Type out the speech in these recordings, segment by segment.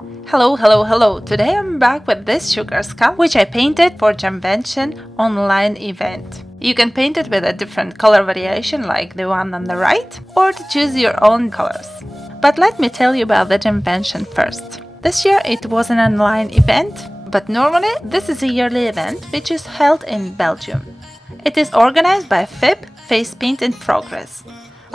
Hello, hello, hello! Today I'm back with this sugar skull, which I painted for Jamvention online event. You can paint it with a different color variation like the one on the right, or to choose your own colors. But let me tell you about the Jamvention first. This year it was an online event, but normally this is a yearly event which is held in Belgium. It is organized by FIP, Face Paint in Progress.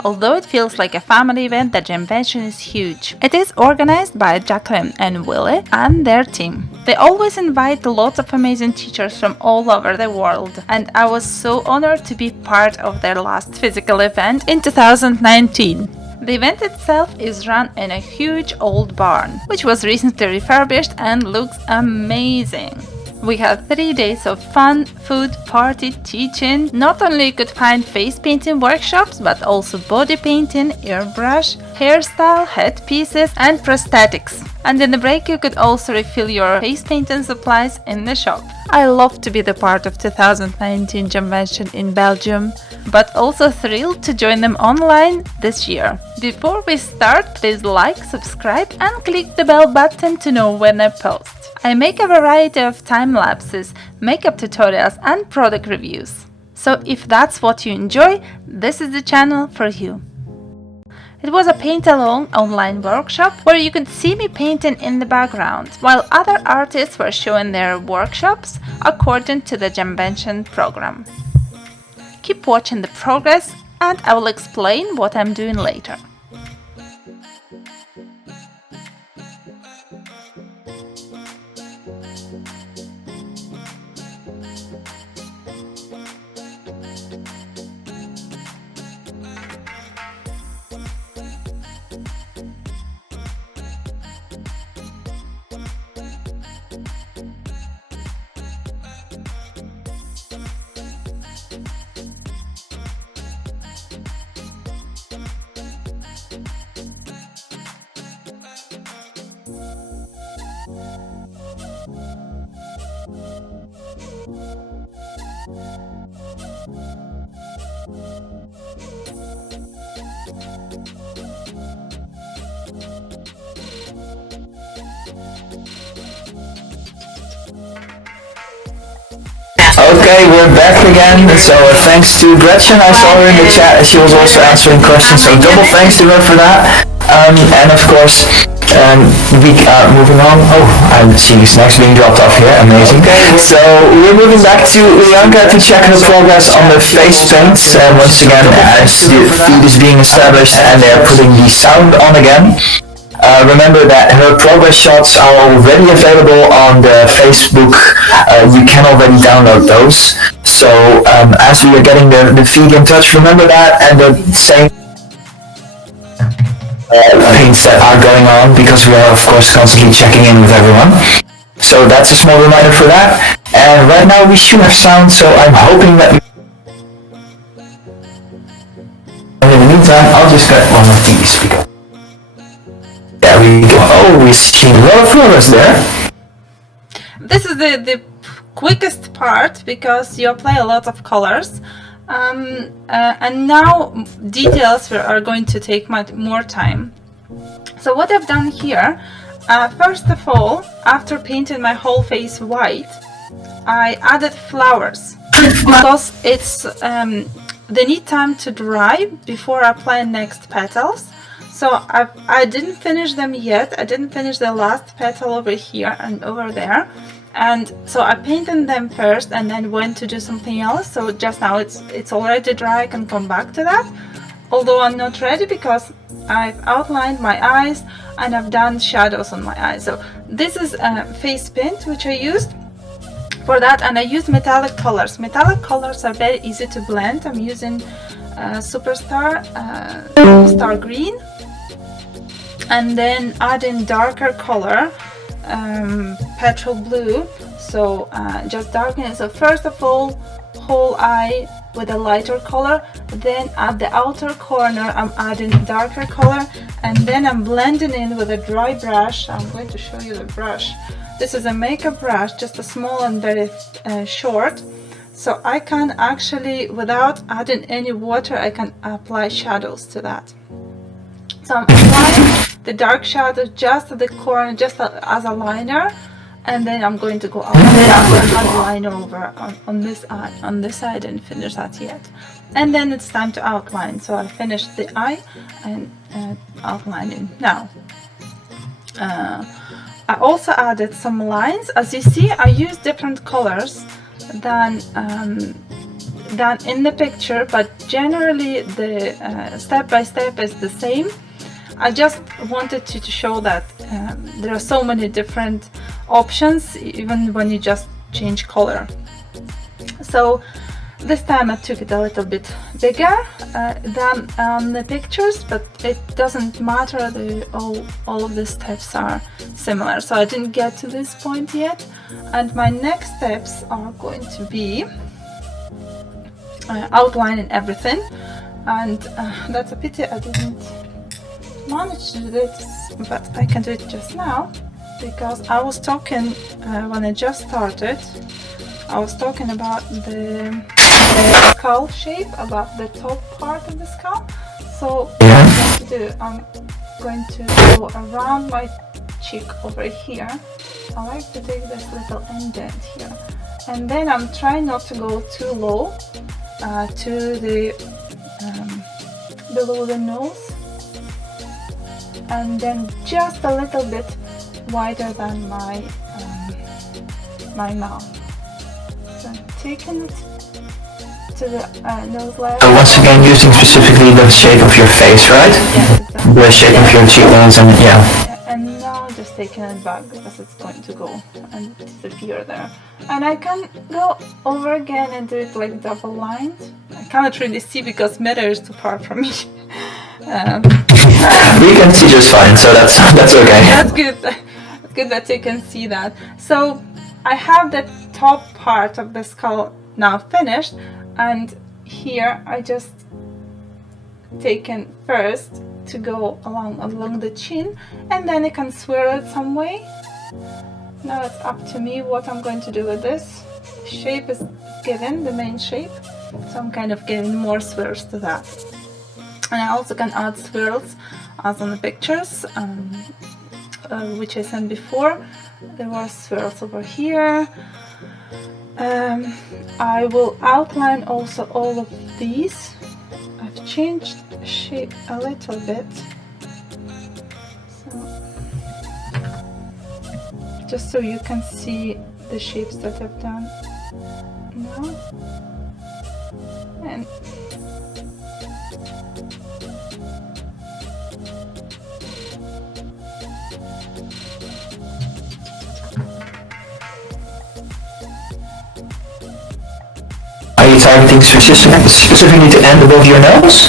Although it feels like a family event, the Jamvention is huge. It is organized by Jacqueline and Willie and their team. They always invite lots of amazing teachers from all over the world, and I was so honored to be part of their last physical event in 2019. The event itself is run in a huge old barn, which was recently refurbished and looks amazing. We had 3 days of fun, food, party, teaching. Not only you could find face painting workshops, but also body painting, airbrush, hairstyle, headpieces and prosthetics. And in the break you could also refill your face painting supplies in the shop. I love to be the part of 2019 Jamvention in Belgium, but also thrilled to join them online this year. Before we start, please like, subscribe and click the bell button to know when I post. I make a variety of time lapses, makeup tutorials and product reviews. So if that's what you enjoy, this is the channel for you. It was a paint-along online workshop where you could see me painting in the background, while other artists were showing their workshops according to the Jamvention program. Keep watching the progress and I will explain what I'm doing later. Okay, we're back again. So thanks to Gretchen, I saw her in the chat. She was also answering questions, so double thanks to her for that. And of course, we are moving on. Oh, I see snacks being dropped off here. Amazing. So we're moving back to Ulianka to check her progress on the face paint. And once again, as the feed is being established and they're putting the sound on again. Remember that her progress shots are already available on the Facebook. You can already download those. So as we are getting the feed in touch, remember that, and the same paints that are going on, because we are of course constantly checking in with everyone. So that's a small reminder for that. And right now we should have sound, so I'm hoping that in the meantime I'll just get one of these speakers. There we go. Oh, we're seeing a lot of progress there. This is the quickest part because you apply a lot of colors. And now details are going to take much more time. So what I've done here, first of all, after painting my whole face white, I added flowers because it's they need time to dry before I apply next petals. So I didn't finish them yet. I didn't finish the last petal over here and over there. And so I painted them first and then went to do something else. So just now it's already dry. I can come back to that. Although I'm not ready because I've outlined my eyes and I've done shadows on my eyes. So this is face paint which I used for that, and I used metallic colors. Metallic colors are very easy to blend. I'm using Superstar Star Green, and then adding darker color, petrol blue. So just darken it. So first of all, whole eye with a lighter color, then at the outer corner I'm adding darker color, and then I'm blending in with a dry brush. I'm going to show you the brush. This is a makeup brush, just a small and very short. So I can actually, without adding any water, I can apply shadows to that. So I'm applying the dark shadow just at the corner, just as a liner, and then I'm going to go out. And then I'm going to add a liner over on this eye. On this eye, I didn't finish that yet. And then it's time to outline. So I finished the eye and outlining now. I also added some lines. As you see, I use different colors than in the picture, but generally the step by step is the same. I just wanted to show that there are so many different options even when you just change color. So this time I took it a little bit bigger than on the pictures, but it doesn't matter, all of the steps are similar. So I didn't get to this point yet, and my next steps are going to be outlining everything, and that's a pity I didn't manage to do this, but I can do it just now, because I was talking when I just started, I was talking about the skull shape, about the top part of the skull. So what I'm going to do, I'm going to go around my cheek over here. I like to take this little indent here, and then I'm trying not to go too low to the below the nose, and then just a little bit wider than my mouth. So I'm taking it to the nose level. So once again, using specifically the shape of your face, right? Yes, exactly. The shape of your cheekbones, and yeah. And now just taking it back because it's going to go and disappear there. And I can go over again and do it like double lines. I cannot really see because mirror is too far from me. We can see just fine, so that's okay. That's good. It's good that you can see that. So I have the top part of the skull now finished, and here I just taken first to go along the chin, and then I can swirl it some way. Now it's up to me what I'm going to do with this. Shape is given, the main shape, so I'm kind of giving more swirls to that. And I also can add swirls as on the pictures, which I sent before. There were swirls over here. I will outline also all of these. I've changed shape a little bit, so just so you can see the shapes that I've done now. And Are you targeting specifically to end above your nose?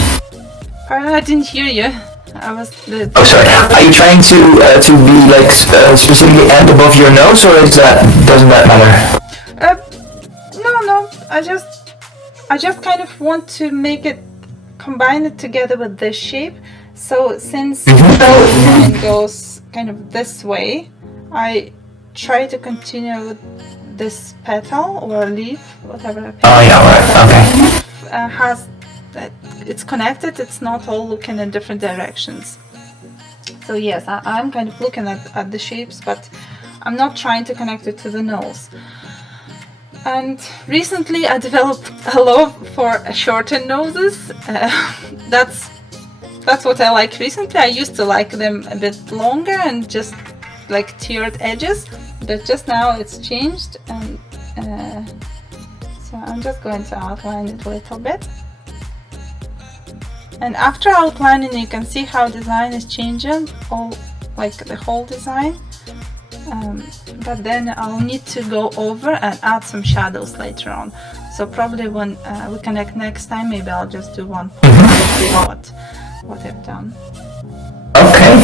pardon, I didn't hear you. I was Oh, sorry. Are you trying to be like specifically end above your nose, or doesn't that matter? No. I just kind of want to make it, combine it together with this shape. So since the line goes kind of this way, I try to continue with this petal or leaf, whatever. Oh yeah, right. Okay. It's connected. It's not all looking in different directions. So yes, I'm kind of looking at the shapes, but I'm not trying to connect it to the nose. And recently I developed a love for shorter noses. That's what I like recently. I used to like them a bit longer and just like tiered edges, but just now it's changed, and so I'm just going to outline it a little bit. And after outlining, you can see how design is changing, like the whole design. But then I'll need to go over and add some shadows later on. So probably when we connect next time, maybe I'll just do one point what I've done. Okay.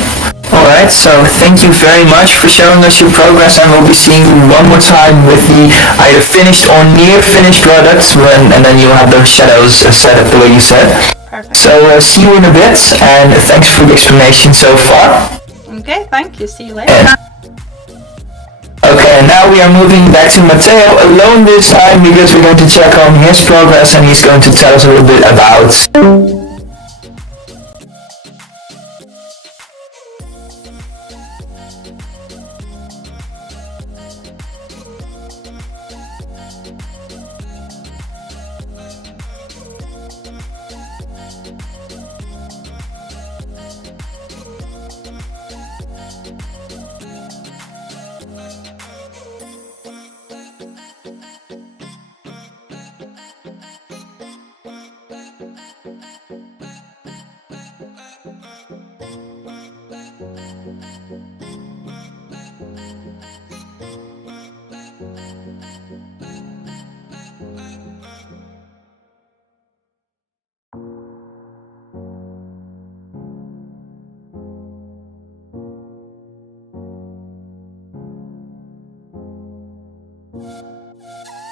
Alright, so thank you very much for showing us your progress, and we'll be seeing you one more time with the either finished or near finished products, and then you'll have those shadows set up the way you said. Perfect. So see you in a bit, and thanks for the explanation so far. Okay, thank you. See you later. Okay, and now we are moving back to Matteo alone this time, because we're going to check on his progress, and he's going to tell us a little bit about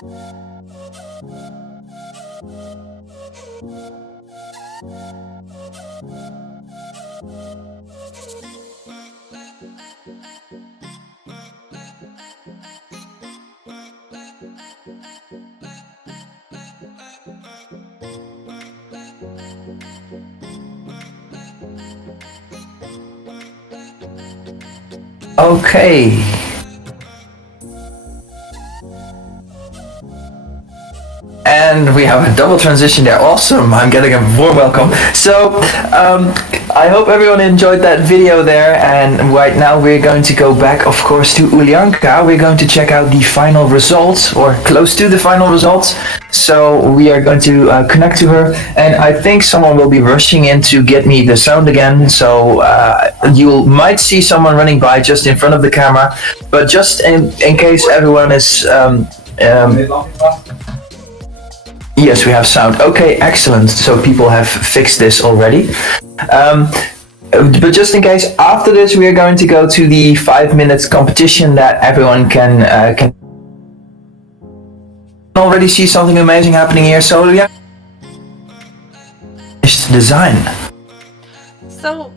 Okay. And we have a double transition there. Awesome. I'm getting a warm welcome. So, I hope everyone enjoyed that video there. And right now we're going to go back, of course, to Ulianka. We're going to check out the final results, or close to the final results. So we are going to connect to her. And I think someone will be rushing in to get me the sound again. So you might see someone running by just in front of the camera. But just in case everyone is... Yes, we have sound. Okay, excellent. So people have fixed this already. But just in case, after this, we are going to go to the 5 minutes competition that everyone can already see something amazing happening here. So yeah, design. So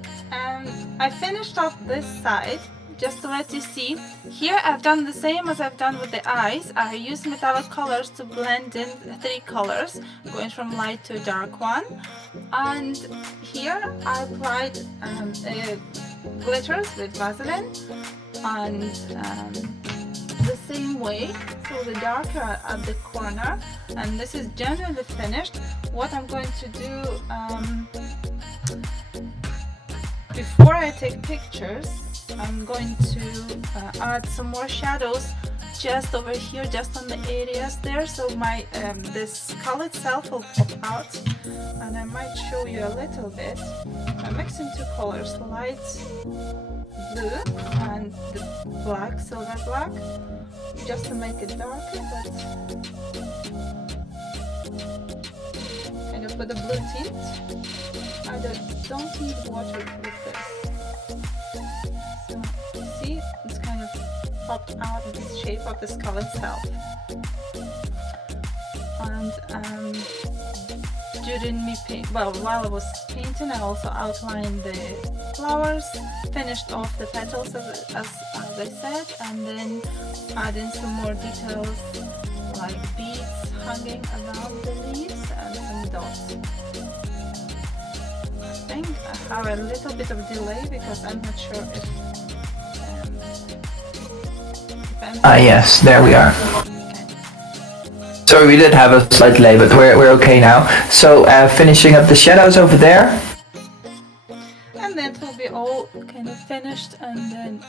I finished off this side. Just to let you see, here I've done the same as I've done with the eyes. I used metallic colors to blend in 3 colors, going from light to dark one. And here I applied glitters with Vaseline, and the same way, so the darker at the corner. And this is generally finished. What I'm going to do before I take pictures, I'm going to add some more shadows just over here, just on the areas there, so my the skull itself will pop out, and I might show you a little bit. I'm mixing 2 colors, light blue and the black, silver black, just to make it darker, but kind of with a blue tint. I don't need water with this. See, it's kind of popped out of the shape of the skull itself. And during me while I was painting, I also outlined the flowers, finished off the petals as I said, and then adding some more details like beads hanging around the leaves and some dots. I think I have a little bit of delay because I'm not sure if yes, there we are. Sorry, we did have a slight delay, but we're okay now. So finishing up the shadows over there. And that will be all kind of finished, and then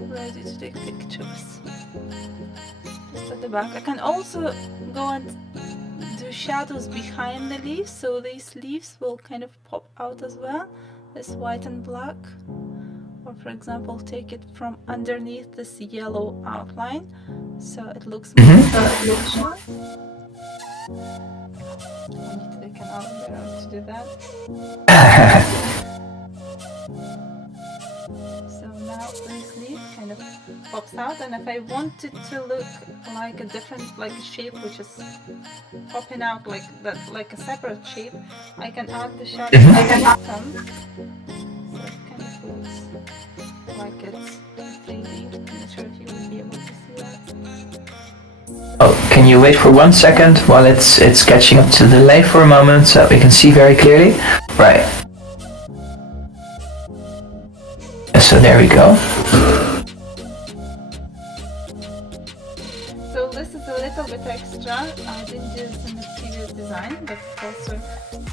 ready to take pictures. Just at the back. I can also go and do shadows behind the leaves, so these leaves will kind of pop out as well. This white and black. Or for example, take it from underneath this yellow outline, so it looks more artificial. I need to take an umbrella to do that. So now this leaf kind of pops out, and if I want it to look like a different, like a shape which is popping out like that, like a separate shape, I can add the shadow some. Like it's 3D. I'm not sure if you will be able to see that. Oh, can you wait for 1 second while it's catching up to the delay for a moment so that we can see very clearly? Right. So there we go. So this is a little bit extra. I didn't do this in the previous design, but also,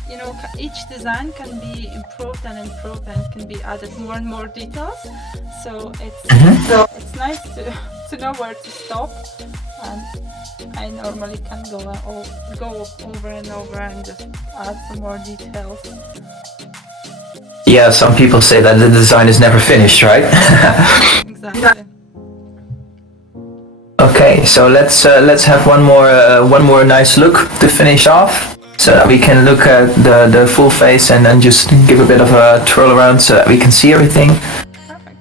you know, each design can be improved and can be added more and more details. So it's nice to know where to stop, and I normally can go over and over and just add some more details. Yeah, some people say that the design is never finished, right? Exactly. Okay, so let's have one more nice look to finish off, so that we can look at the full face and then just give a bit of a twirl around so that we can see everything. Perfect.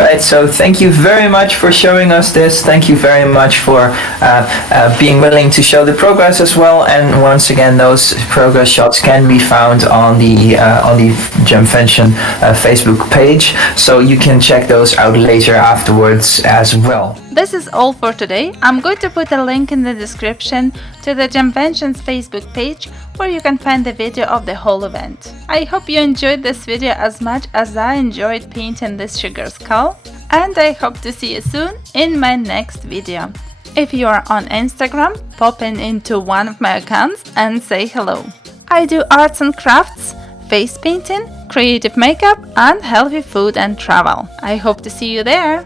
Right, so thank you very much for showing us this. Thank you very much for being willing to show the progress as well. And once again, those progress shots can be found on the Jamvention Facebook page, so you can check those out later afterwards as well. This is all for today. I'm going to put a link in the description to the Jamvention's Facebook page where you can find the video of the whole event. I hope you enjoyed this video as much as I enjoyed painting this sugar skull, and I hope to see you soon in my next video. If you are on Instagram, pop into one of my accounts and say hello. I do arts and crafts, face painting, creative makeup, and healthy food and travel. I hope to see you there.